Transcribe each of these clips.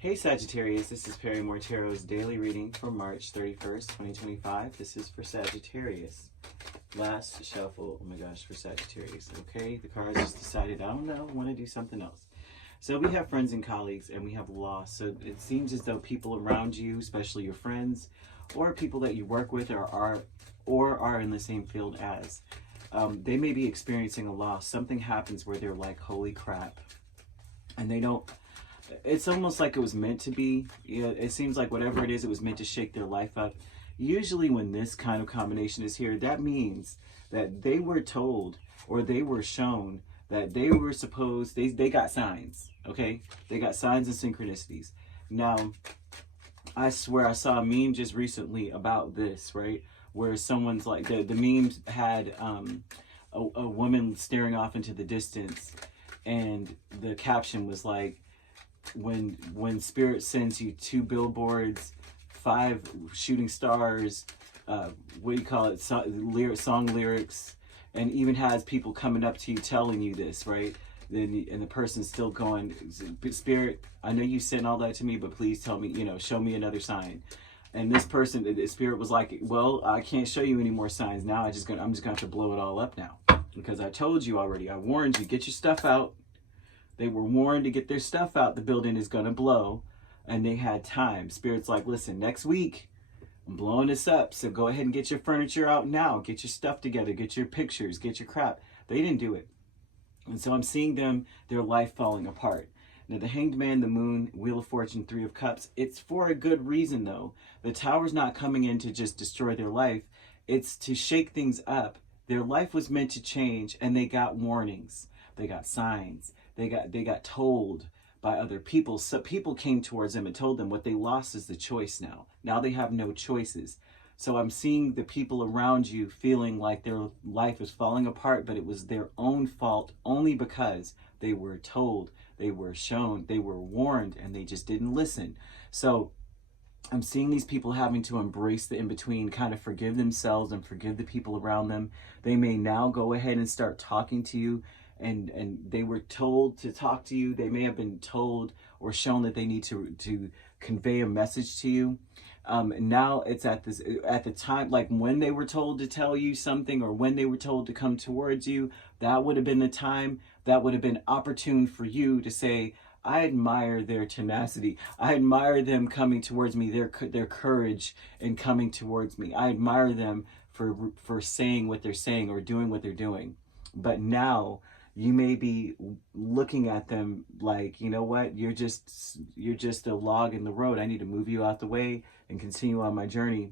Hey Sagittarius, this is Perrymore Tarot's daily reading for March 31st, 2025. This is for Sagittarius. Last shuffle, oh my gosh, for Sagittarius. Okay, the cards just decided, I don't know, I want to do something else. So we have friends and colleagues and we have loss. So it seems as though people around you, especially your friends or people that you work with or are in the same field as, they may be experiencing a loss. Something happens where they're like, holy crap. And they don't, it's almost like it was meant to be. Yeah, it seems like whatever it is, it was meant to shake their life up. Usually when this kind of combination is here, that means that they were told or they were shown that they were supposed, they got signs, okay? They got signs and synchronicities. Now, I swear I saw a meme just recently about this, right? Where someone's like, the meme had a woman staring off into the distance, and the caption was like, when spirit sends you 2 billboards, 5 shooting stars, what do you call it, song lyrics, and even has people coming up to you telling you this, right? Then and the person's still going, spirit, I know you sent all that to me, but please tell me, show me another sign. And this person, the spirit was like, well, I can't show you any more signs now. I'm just gonna have to blow it all up now, because I told you already. I warned you, get your stuff out. They were warned to get their stuff out. The building is going to blow. And they had time. Spirit's like, listen, next week, I'm blowing this up. So go ahead and get your furniture out now. Get your stuff together. Get your pictures. Get your crap. They didn't do it. And so I'm seeing their life falling apart. Now, the Hanged Man, the Moon, Wheel of Fortune, 3 of Cups. It's for a good reason, though. The Tower's not coming in to just destroy their life. It's to shake things up. Their life was meant to change, and they got warnings. They got signs. They got told by other people. So people came towards them and told them what they lost is the choice now. Now they have no choices. So I'm seeing the people around you feeling like their life is falling apart, but it was their own fault only because they were told, they were shown, they were warned, and they just didn't listen. So I'm seeing these people having to embrace the in-between, kind of forgive themselves and forgive the people around them. They may now go ahead and start talking to you. And they were told to talk to you. They may have been told or shown that they need to convey a message to you. Now it's at the time, like when they were told to tell you something or when they were told to come towards you, that would have been the time. That would have been opportune for you to say, I admire their tenacity. I admire them coming towards me, their courage in coming towards me. I admire them for saying what they're saying or doing what they're doing. But now, you may be looking at them like, you know what, you're just a log in the road. I need to move you out the way and continue on my journey.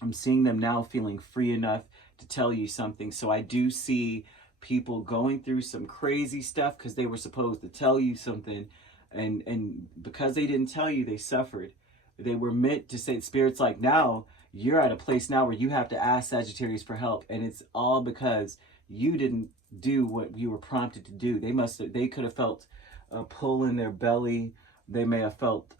I'm seeing them now feeling free enough to tell you something. So I do see people going through some crazy stuff because they were supposed to tell you something. And because they didn't tell you, they suffered. They were meant to say, Spirit's like, now you're at a place now where you have to ask Sagittarius for help. And it's all because you didn't do what you were prompted to do. They could have felt a pull in their belly. They may have felt,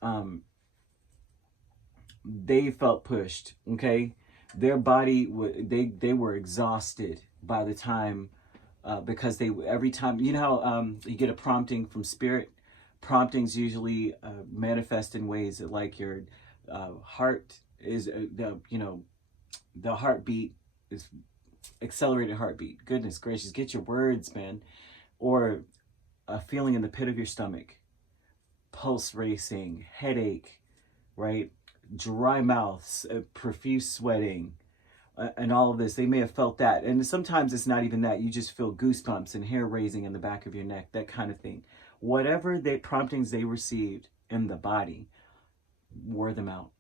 they felt pushed, okay? Their body, they were exhausted by the time, because every time, you know how you get a prompting from Spirit? Promptings usually manifest in ways that, like, your heart is, the heartbeat is accelerated heartbeat. Goodness gracious, get your words, man. Or a feeling in the pit of your stomach, pulse racing, headache, right? Dry mouth, profuse sweating, and all of this. They may have felt that. And sometimes it's not even that. You just feel goosebumps and hair raising in the back of your neck, that kind of thing. Whatever the promptings they received in the body, wore them out.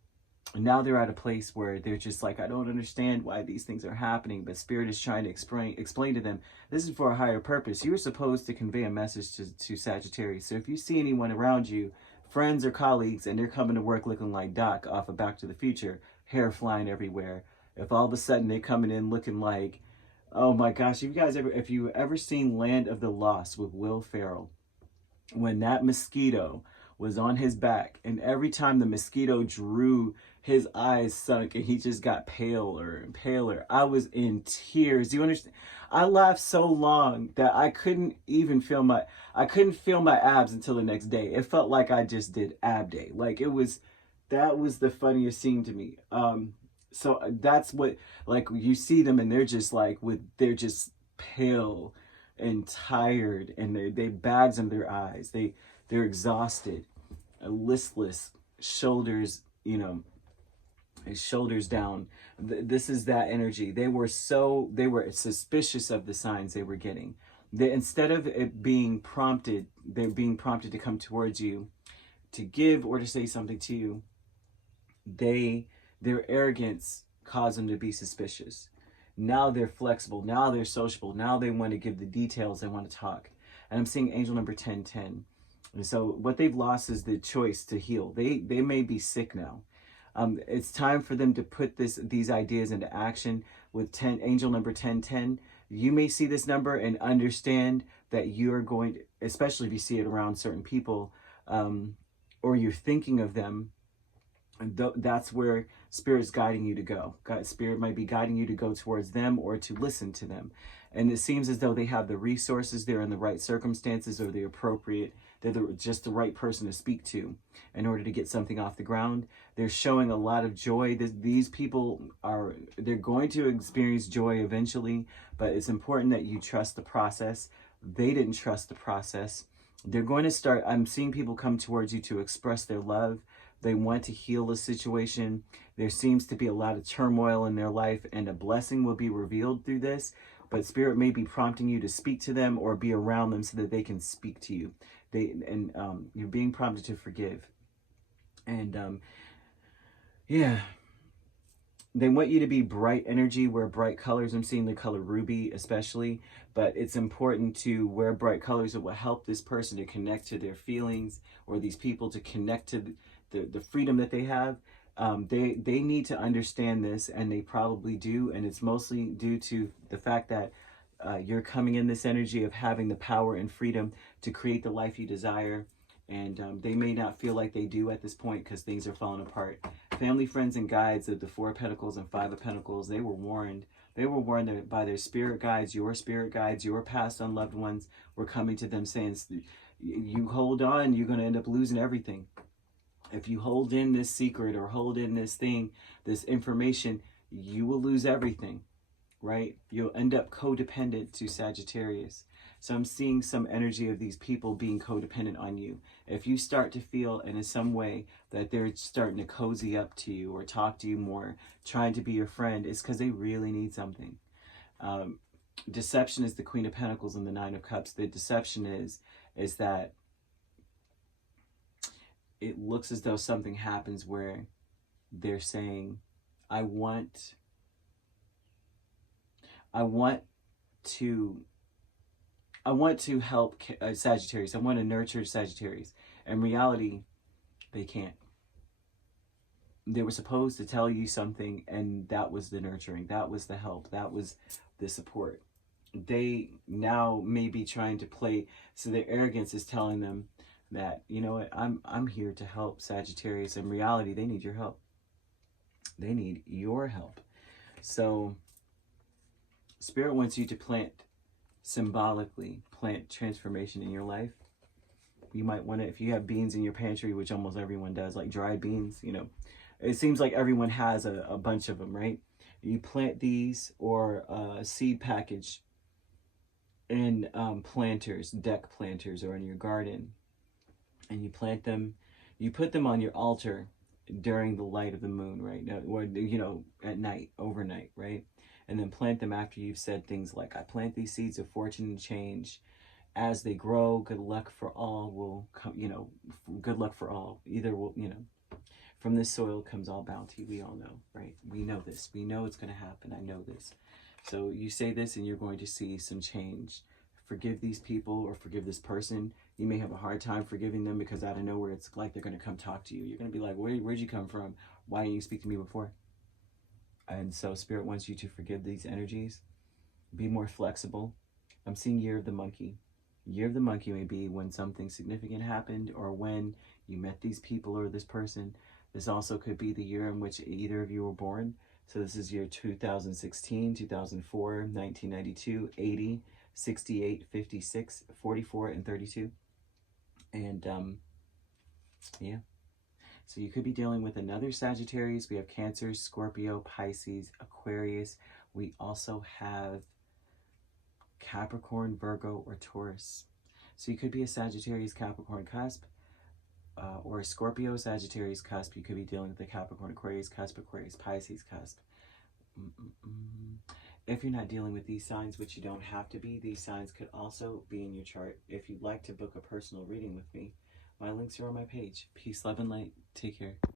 And now they're at a place where they're just like, I don't understand why these things are happening. But Spirit is trying to explain to them, this is for a higher purpose. You were supposed to convey a message to Sagittarius. So if you see anyone around you, friends or colleagues, and they're coming to work looking like Doc off of Back to the Future, hair flying everywhere. If all of a sudden they're coming in looking like, oh my gosh, if you ever seen Land of the Lost with Will Ferrell, when that mosquito was on his back. And every time the mosquito drew, his eyes sunk and he just got paler and paler. I was in tears. Do you understand? I laughed so long that I couldn't feel my abs until the next day. It felt like I just did ab day. Like that was the funniest scene to me. So that's what, like, you see them and they're just they're just pale and tired, and they bags in their eyes. They're exhausted, listless, shoulders, shoulders down. This is that energy. They were suspicious of the signs they were getting. Instead of it being prompted, they're being prompted to come towards you, to give or to say something to you. Their arrogance caused them to be suspicious. Now they're flexible. Now they're sociable. Now they want to give the details. They want to talk. And I'm seeing angel number 1010. And so what they've lost is the choice to heal. They may be sick now. It's time for them to put these ideas into action with angel number 1010. You may see this number and understand that you're going to, especially if you see it around certain people, or you're thinking of them, that's where Spirit's guiding you to go. Spirit might be guiding you to go towards them or to listen to them. And it seems as though they have the resources, they're in the right circumstances, or they're just the right person to speak to in order to get something off the ground. They're showing a lot of joy. These people they're going to experience joy eventually, but it's important that you trust the process. They didn't trust the process. They're going to start, I'm seeing people come towards you to express their love. They want to heal the situation. There seems to be a lot of turmoil in their life, and a blessing will be revealed through this. But Spirit may be prompting you to speak to them or be around them so that they can speak to you. You're being prompted to forgive. And yeah, they want you to be bright energy, wear bright colors. I'm seeing the color ruby especially, but it's important to wear bright colors that will help this person to connect to their feelings, or these people to connect to the freedom that they have. They need to understand this, and they probably do, and it's mostly due to the fact that you're coming in this energy of having the power and freedom to create the life you desire, and they may not feel like they do at this point because things are falling apart. Family, friends, and guides of the Four of Pentacles and Five of Pentacles, they were warned. They were warned by their spirit guides, your past unloved ones were coming to them saying, you hold on, you're going to end up losing everything. If you hold in this secret or hold in this thing, this information, you will lose everything, right? You'll end up codependent to Sagittarius. So I'm seeing some energy of these people being codependent on you. If you start to feel in some way that they're starting to cozy up to you or talk to you more, trying to be your friend, it's because they really need something. Deception is the Queen of Pentacles and the Nine of Cups. The deception is that it looks as though something happens where they're saying, I want to help Sagittarius. I want to nurture Sagittarius. In reality, they can't. They were supposed to tell you something, and that was the nurturing. That was the help. That was the support. They now may be trying to play, so their arrogance is telling them that, you know what, I'm here to help Sagittarius. In reality, they need your help. They need your help. So Spirit wants you to symbolically plant transformation in your life. You might want to, if you have beans in your pantry, which almost everyone does, like dried beans, it seems like everyone has a bunch of them, right? You plant these, or a seed package in planters, deck planters, or in your garden. And you plant them, you put them on your altar during the light of the moon, right? Or, at night, overnight, right? And then plant them after you've said things like, I plant these seeds of fortune and change. As they grow, good luck for all will come, good luck for all. From this soil comes all bounty. We all know, right? We know this. We know it's going to happen. I know this. So you say this and you're going to see some change. Forgive these people or forgive this person. You may have a hard time forgiving them because out of nowhere, it's like they're going to come talk to you. You're going to be like, where'd you come from? Why didn't you speak to me before? And so Spirit wants you to forgive these energies. Be more flexible. I'm seeing Year of the Monkey. Year of the Monkey may be when something significant happened, or when You met these people or this person. This also could be the year in which either of you were born. So this is year 2016, 2004, 1992, 80, 68, 56, 44, and 32. And yeah. So you could be dealing with another Sagittarius. We have Cancer, Scorpio, Pisces, Aquarius. We also have Capricorn, Virgo, or Taurus. So you could be a Sagittarius, Capricorn cusp, or a Scorpio, Sagittarius cusp. You could be dealing with the Capricorn, Aquarius cusp, Aquarius, Pisces cusp. If you're not dealing with these signs, which you don't have to be, these signs could also be in your chart. If you'd like to book a personal reading with me, my links are on my page. Peace, love, and light. Take care.